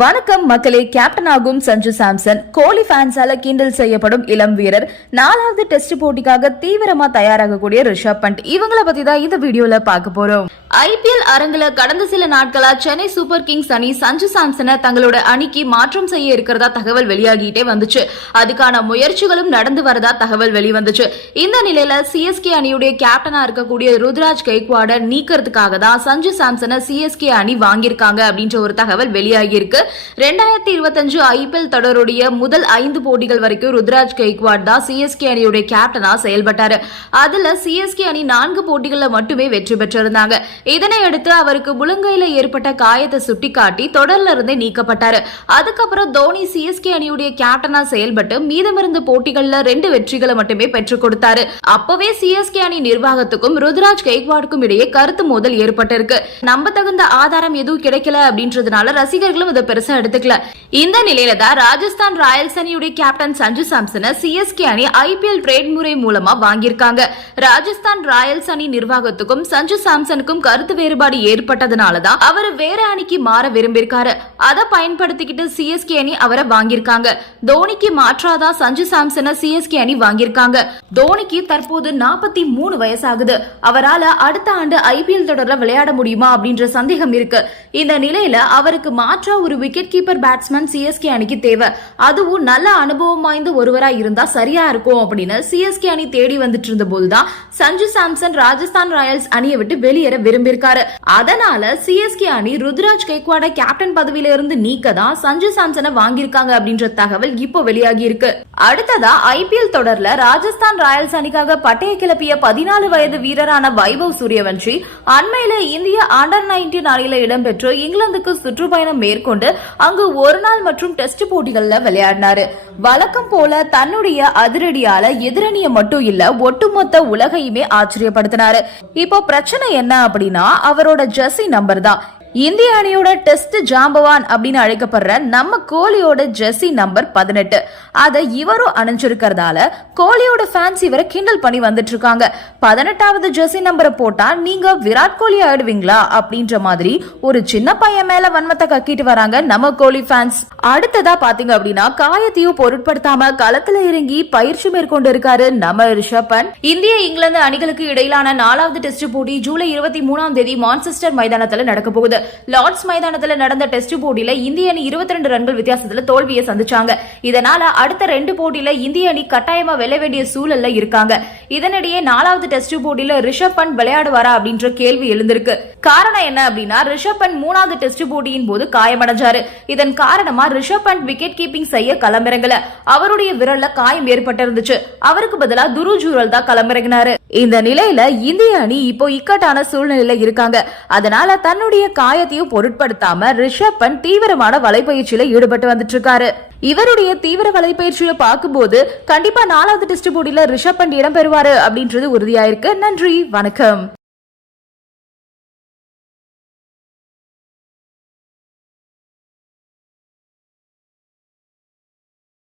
வணக்கம் மக்களே கேப்டன் ஆகும் சஞ்சு சாம்சன். கோலி ஃபேன்ஸால கிண்டல் செய்யப்படும் இளம் வீரர் நாலாவது டெஸ்ட் போட்டிக்காக தீவிரமா தயாராகக்கூடிய ரிஷப் பண்ட் இவங்கள பத்தி தான் இந்த வீடியோல பார்க்க போறோம். ஐபிஎல் அரங்குல கடந்த சில நாட்களா சென்னை சூப்பர் கிங்ஸ் அணி சஞ்சு சாம்சனை தங்களோட அணிக்கு மாற்றம் செய்ய இருக்கிறதா தகவல் வெளியாகிட்டே வந்துச்சு. அதுக்கான முயற்சிகளும் நடந்து வரதா தகவல் வெளிவந்துச்சு. இந்த நிலையில சிஎஸ்கே அணியுடைய கேப்டனா இருக்கக்கூடிய ருத்ராஜ் கெய்க்வாட நீக்கிறதுக்காக தான் சஞ்சு சாம்சனை சிஎஸ்கே அணி வாங்கியிருக்காங்க அப்படின்ற ஒரு தகவல் வெளியாகியிருக்கு. ரெண்டாயிரத்தி இருபத்தஞ்சு ஐபிஎல் தொடருடைய முதல் ஐந்து போட்டிகள் வரைக்கும் ருத்ராஜ் கெய்க்வாட் தான் சிஎஸ்கே அணியுடைய கேப்டனா செயல்பட்டாரு. அதுல சிஎஸ்கே அணி நான்கு போட்டிகளில் மட்டுமே வெற்றி பெற்றிருந்தாங்க. இதனையடுத்து அவருக்கு முழங்கையில ஏற்பட்ட காயத்தை சுட்டிக்காட்டி தொடர்ல இருந்தே நீக்கப்பட்டாரு. அதுக்கப்புறம் தோனி சிஎஸ்கே அணியுடைய கேப்டனா செயல்பட்டு மீதமிருந்த போட்டிகள்ல ரெண்டு வெற்றிகளை மட்டுமே பெற்றுக் கொடுத்தாரு. அப்பவே சிஎஸ்கே அணி நிர்வாகத்துக்கும் ருத்ராஜ் கெய்க்வாடுக்கும் இடையே கருத்து மோதல் ஏற்பட்டிருக்கு. நம்ப தகுந்த ஆதாரம் எதுவும் கிடைக்கல அப்படின்றதுனால ரசிகர்களும் இதை பெருசா எடுத்துக்கல. இந்த நிலையில தான் ராஜஸ்தான் ராயல்ஸ் அணியுடைய கேப்டன் சஞ்சு சாம்சனை சிஎஸ்கே அணி ஐபிஎல் ட்ரேட் முறை மூலமா வாங்கியிருக்காங்க. ராஜஸ்தான் ராயல்ஸ் அணி நிர்வாகத்துக்கும் சஞ்சு சாம்சனுக்கும் கருத்து வேறுபாடு ஏற்பட்டதுனாலதான் அவர் வேற அணிக்கு மாற விரும்பியிருக்காரு. அதை பயன்படுத்திக்கிட்டு சிஎஸ்கே அணி அவரை வாங்கியிருக்காங்க. தோனிக்கு மாற்றாதான் சஞ்சு சாம்சனை சிஎஸ்கே அணி வாங்கியிருக்காங்க. தோனிக்கு தற்போது நாற்பத்தி மூணு வயசாகுது. அவரால அடுத்த ஆண்டு ஐபிஎல் தொடர்ல விளையாட முடியுமா அப்படின்ற சந்தேகம் இருக்கு. இந்த நிலையில அவருக்கு மாற்றா ஒரு விக்கெட் கீப்பர் பேட்ஸ்மேன் சிஎஸ்கே அணிக்கு தேவை. அதுவும் நல்ல அனுபவம் வாய்ந்த ஒருவரா இருந்தா சரியா இருக்கும் அப்படின்னு சிஎஸ்கே அணி தேடி வந்துட்டு இருந்த போதுதான் சஞ்சு சாம்சன் ராஜஸ்தான் ராயல்ஸ் அணியை விட்டு வெளியேற விரும்பியிருக்காரு. அதனால சிஎஸ்கே அணி ருத்ராஜ் கேக்வாட கேப்டன் பதவியில இருந்து நீக்க தான் சஞ்சு சாம்சனை வாங்கியிருக்காங்க அப்படின்ற தகவல் இப்போ வெளியாகி இருக்கு அடுத்ததா ஐபிஎல் தொடர்ல ராஜஸ்தான் ராயல்ஸ் அணிக்காக பட்டைய கிளப்பிய பதினாலு வயது வீரரான வைபவ் சூரியவன்ஷி அண்மையில இந்திய அண்டர் நைன்டீன் அணியில இடம்பெற்று இங்கிலாந்துக்கு சுற்றுப்பயணம் மேற்கொண்டு அங்கு ஒரு நாள் மற்றும் டெஸ்ட் போட்டிகள்ல விளையாடினாரு. வழக்கம் போல தன்னுடைய அதிரடியால எதிரணியை மட்டும் இல்ல ஒட்டுமொத்த உலகையுமே ஆச்சரியப்படுத்தினாரு. இப்போ பிரச்சனை என்ன அப்படி அப்படின்னா அவரோட ஜெர்சி நம்பர் தான். இந்திய அணியோட டெஸ்ட் ஜாம்பவான் அப்படின்னு அழைக்கப்படுற நம்ம கோலியோட ஜெர்சி நம்பர் பதினெட்டு. அதை இவரும் அணிஞ்சிருக்கிறதால கோலியோட ஃபேன்ஸ் இவரை கிண்டல் பண்ணி வந்துட்டு இருக்காங்க பதினெட்டாவது ஜெர்சி நம்பரை போட்டா நீங்க விராட் கோலி ஆயிடுவீங்களா? அப்படின்ற மாதிரி ஒரு சின்ன பையன் மேல வன்மத்தை கக்கிட்டு வராங்க நம்ம கோலி ஃபேன்ஸ் அடுத்ததா பாத்தீங்க அப்படின்னா காயத்தையும் பொருட்படுத்தாம களத்துல இறங்கி பயிற்சி மேற்கொண்டு இருக்காரு நம்ம ரிஷப் பண்ட் இந்திய இங்கிலாந்து அணிகளுக்கு இடையிலான நாலாவது டெஸ்ட் போட்டி ஜூலை இருபத்தி மூணாம் தேதி மான்செஸ்டர் மைதானத்துல நடக்க போகுது. லார்ட்ஸ் மைதானத்தில் நடந்த டெஸ்ட் போட்டியில இந்திய அணி இருபத்தி ரெண்டு ரன்கள் வித்தியாசத்தில் தோல்வியை சந்திச்சாங்க. இதனால அடுத்த ரெண்டு போட்டியில இந்திய அணி கட்டாயமா வெல்ல வேண்டிய சூழல்ல இருக்காங்க. இதனிடையே நாலாவது டெஸ்ட் போட்டியில ரிஷப் பண்ட் விளையாடுவாரா அப்படின்ற கேள்வி எழுந்திருக்கு. காரணம் என்ன அப்படின்னா ரிஷப் பண்ட் மூணாவது டெஸ்ட் போட்டியின் போது காயமடைஞ்சாரு. இதன் காரணமா ரிஷப் பண்ட் விக்கெட் கீப்பிங் செய்ய களமிறங்கல. அவருடைய விரல்ல காயம் ஏற்பட்டிருந்துச்சு. அவருக்கு பதிலா துரு ஜூரல் தான் களமிறங்கினாரு. இந்த நிலையில இந்திய அணி இப்போ இக்கட்டான சூழ்நிலையில இருக்காங்க. அதனால தன்னுடைய காயத்தையும் பொருட்படுத்தாம ரிஷப் பண்ட் தீவிரமான வலைப்பயிற்சியில ஈடுபட்டு வந்துட்டு இருக்காரு இவருடைய தீவிர வலைப்பயிற்சியை பார்க்கும்போது கண்டிப்பா நாலாவது டெஸ்ட் போட்டியில ரிஷப் பண்ட் இடம்பெறுவாரு அப்படின்றது உறுதியாயிருக்கு. நன்றி வணக்கம்.